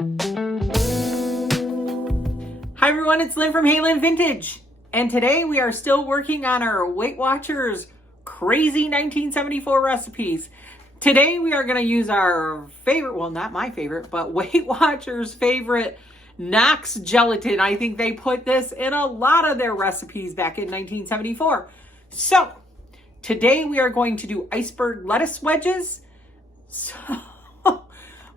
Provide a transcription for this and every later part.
Hi everyone, it's Lynn from Hey Lynn Vintage. And today we are still working on our Weight Watchers crazy 1974 recipes. Today we are going to use our favorite, well not my favorite, but Weight Watchers favorite Knox gelatin. I think they put this in a lot of their recipes back in 1974. So today we are going to do iceberg lettuce wedges. So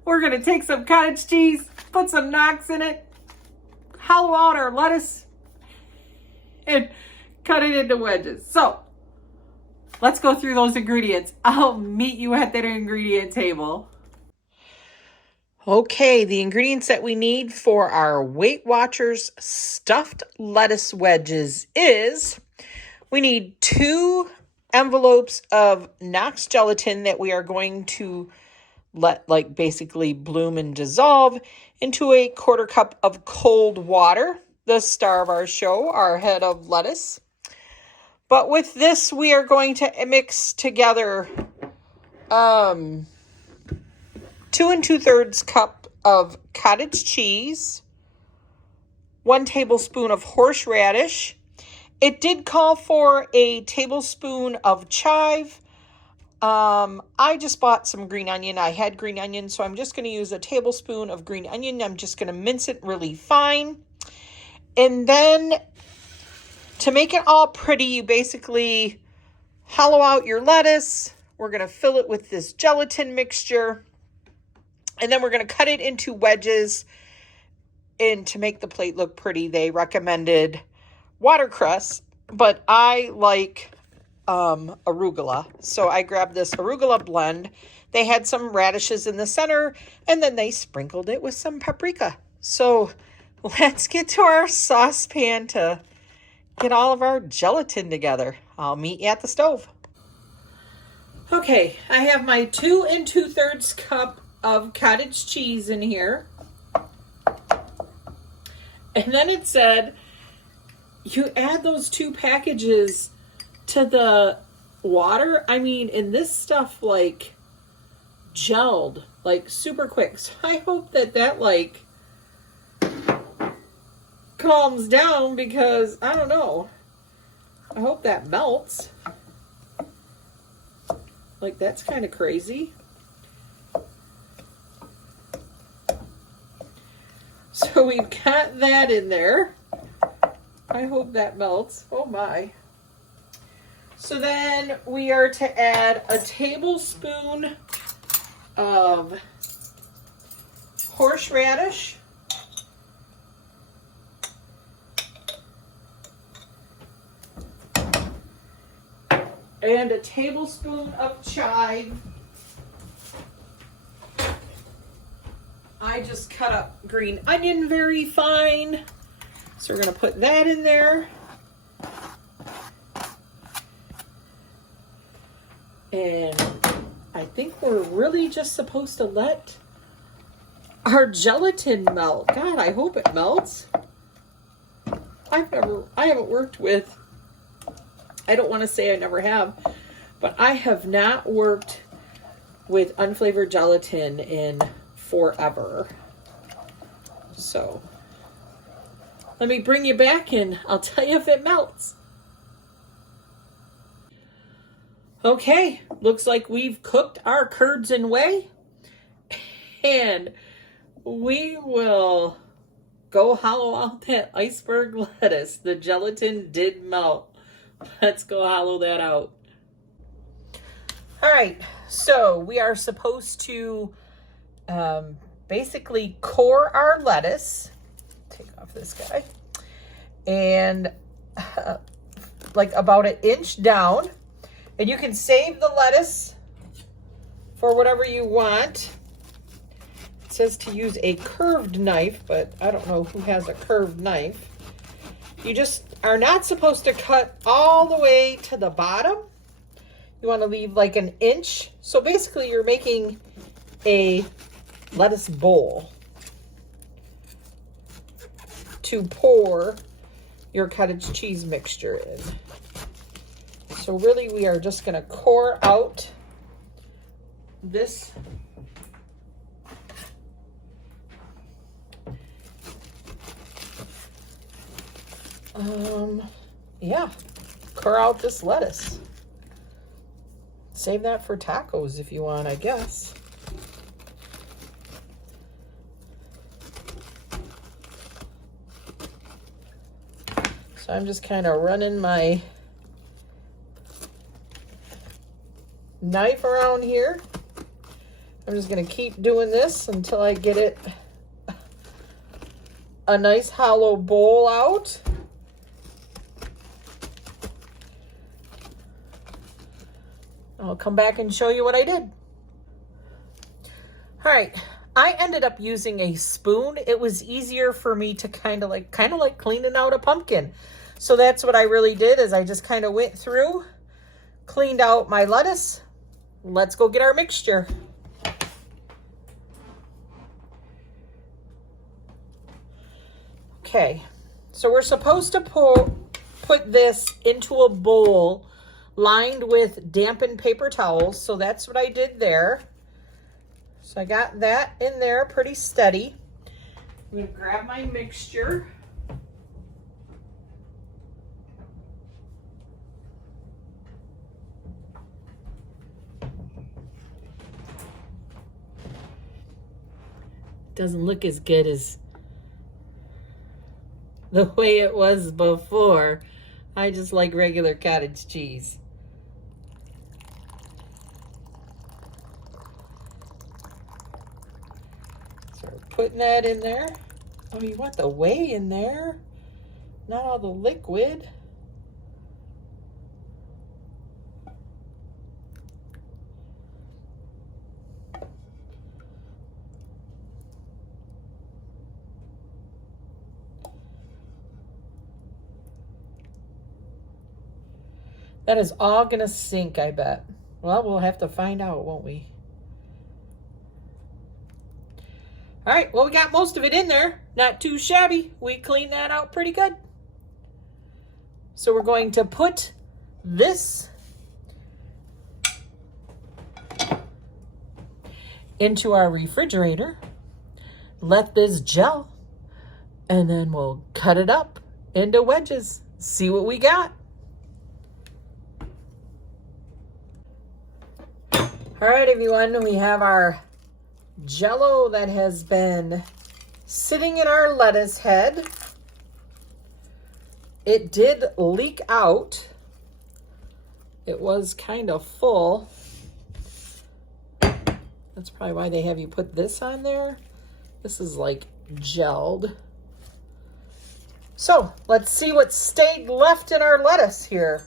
we're going to take some cottage cheese, put some Knox in it, hollow out our lettuce, and cut it into wedges. So let's go through those ingredients. I'll meet you at that ingredient table. Okay, the ingredients that we need for our Weight Watchers stuffed lettuce wedges is we need 2 envelopes of Knox gelatin that we are going to let basically bloom and dissolve into a 1/4 cup of cold water. The star of our show, our head of lettuce. But with this, we are going to mix together 2 2/3 cup of cottage cheese, 1 tablespoon of horseradish. It did call for a tablespoon of chive. I just bought some green onion. I had green onion, so I'm just going to use a tablespoon of green onion. I'm just going to mince it really fine. And then to make it all pretty, you basically hollow out your lettuce. We're going to fill it with this gelatin mixture. And then we're going to cut it into wedges. And to make the plate look pretty, they recommended watercress. But I like arugula. So I grabbed this arugula blend. They had some radishes in the center. And then they sprinkled it with some paprika. So let's get to our saucepan to get all of our gelatin together. I'll meet you at the stove. Okay, I have my 2 2/3 cup of cottage cheese in here. And then it said you add those 2 packages to the water. I mean, and this stuff gelled super quick. So I hope that calms down, because I don't know. I hope that melts. That's kind of crazy. So we've got that in there. I hope that melts. Oh my. So then we are to add a tablespoon of horseradish. And a tablespoon of chive. I just cut up green onion very fine. So we're going to put that in there. And I think we're really just supposed to let our gelatin melt. God, I hope it melts. I haven't worked with, I don't want to say I never have, but I have not worked with unflavored gelatin in forever. So let me bring you back and I'll tell you if it melts. Okay, looks like we've cooked our curds and whey, and we will go hollow out that iceberg lettuce. The gelatin did melt. Let's go hollow that out. All right, so we are supposed to basically core our lettuce. Take off this guy. And about 1 inch down. And you can save the lettuce for whatever you want. It says to use a curved knife, but I don't know who has a curved knife. You just are not supposed to cut all the way to the bottom. You want to leave 1 inch. So basically you're making a lettuce bowl to pour your cottage cheese mixture in. So really we are just going to core out this Yeah, core out this lettuce. Save that for tacos if you want, I guess. So I'm just kind of running my knife around here. I'm just going to keep doing this until I get it a nice hollow bowl out. I'll come back and show you what I did. All right, I ended up using a spoon. It was easier for me to kind of like cleaning out a pumpkin. So that's what I really did, is I just kind of went through, cleaned out my lettuce. Let's go get our mixture. Okay, so we're supposed to put this into a bowl lined with dampened paper towels. So that's what I did there. So I got that in there pretty steady. I'm going to grab my mixture. Doesn't look as good as the way it was before. I just like regular cottage cheese. So we're putting that in there. Oh, you want the whey in there, not all the liquid. That is all gonna sink, I bet. Well, we'll have to find out, won't we? All right, well, we got most of it in there. Not too shabby. We cleaned that out pretty good. So we're going to put this into our refrigerator, let this gel, and then we'll cut it up into wedges. See what we got. All right, everyone, we have our Jell-O that has been sitting in our lettuce head. It did leak out. It was kind of full. That's probably why they have you put this on there. This is like gelled. So let's see what stayed left in our lettuce here.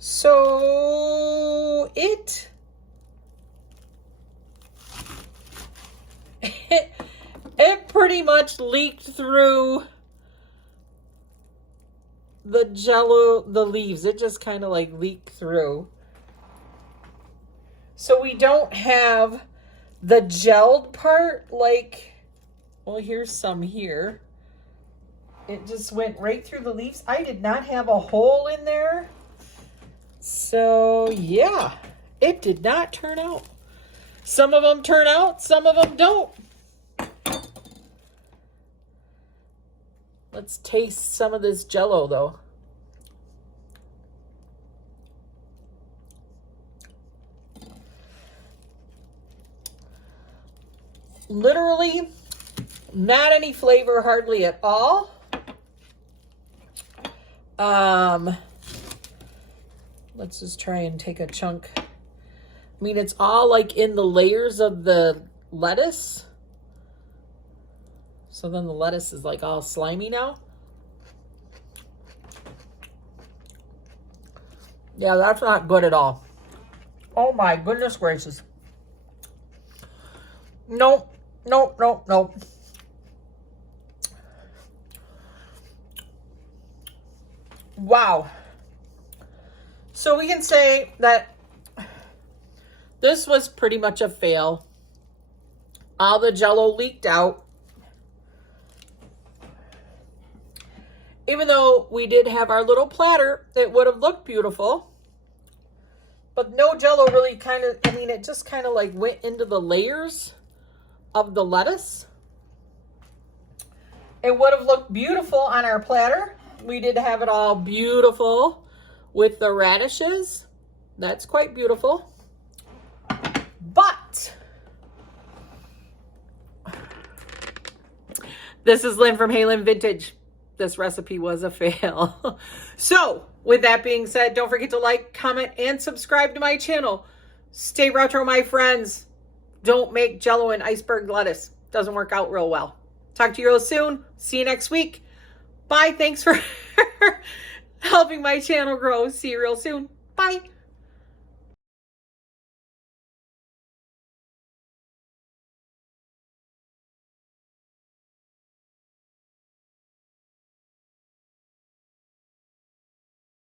So it pretty much leaked through the Jell-O, the leaves. It just kind of like leaked through. So we don't have the gelled part like, well, here's some here. It just went right through the leaves. I did not have a hole in there. So yeah, it did not turn out. Some of them turn out, some of them don't. Let's taste some of this Jell-O though. Literally not any flavor, hardly at all. Let's just try and take a chunk. I mean, it's all like in the layers of the lettuce. So then the lettuce is like all slimy now. Yeah, that's not good at all. Oh my goodness gracious. Nope, nope, nope, nope. Wow. So we can say that this was pretty much a fail. All the Jell-O leaked out. Even though we did have our little platter, it would have looked beautiful. But no Jell-O really kind of, I mean, it just kind of like went into the layers of the lettuce. It would have looked beautiful on our platter. We did have it all beautiful with the radishes. That's quite beautiful. But this is Lynn from Hey Lynn Vintage. This recipe was a fail. So with that being said, don't forget to like, comment, and subscribe to my channel. Stay retro, my friends. Don't make Jell-O and iceberg lettuce. Doesn't work out real well. Talk to you real soon. See you next week. Bye. Thanks for helping my channel grow. See you real soon. Bye.